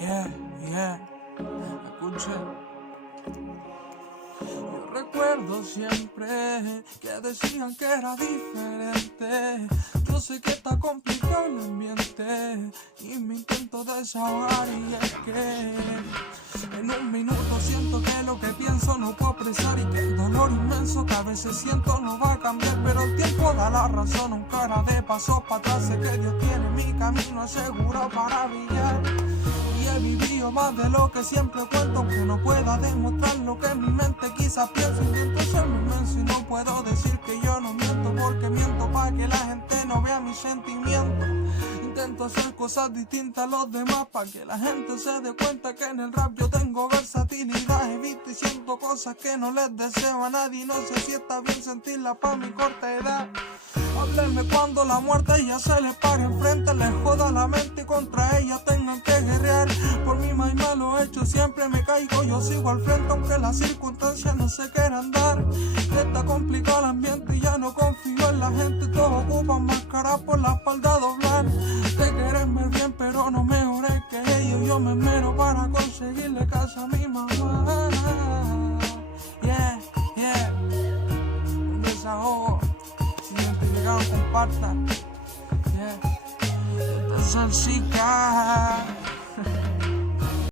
Yeah, yeah, escuché. Yo recuerdo siempre que decían que era diferente. Yo sé que está complicado el ambiente y me intento desahogar, y es que en un minuto siento que lo que pienso no puedo expresar, y que el dolor inmenso que a veces siento no va a cambiar, pero el tiempo da la razón, un cara de paso para atrás. Sé que Dios tiene mi camino asegurado para brillar, y he vivido más de lo que siempre cuento, aunque no pueda demostrar lo que en mi mente quizás pienso. Intento ser inmenso y no puedo decir que yo no miento, porque miento para que la gente no vea mis sentimientos. Intento hacer cosas distintas a los demás para que la gente se dé cuenta que en el rap yo tengo versatilidad. He visto y siento cosas que no les deseo a nadie, no sé si está bien sentirla para mi corta edad. Háblenme cuando la muerte ya se les pare enfrente, les joda la mente y contra ella tengan que guerrear. Por mi más malo hecho siempre me caigo, yo sigo al frente aunque las circunstancias no se quieran dar. Está complicado el ambiente y ya no confío en la gente, todos ocupan máscaras por la espalda doblar. Te querés ver bien pero no mejores que ellos, yo me esmero para conseguirle casa a mi mamá. Yeah, yeah, un desahogo. Compartan, yeah. Entonces, chica.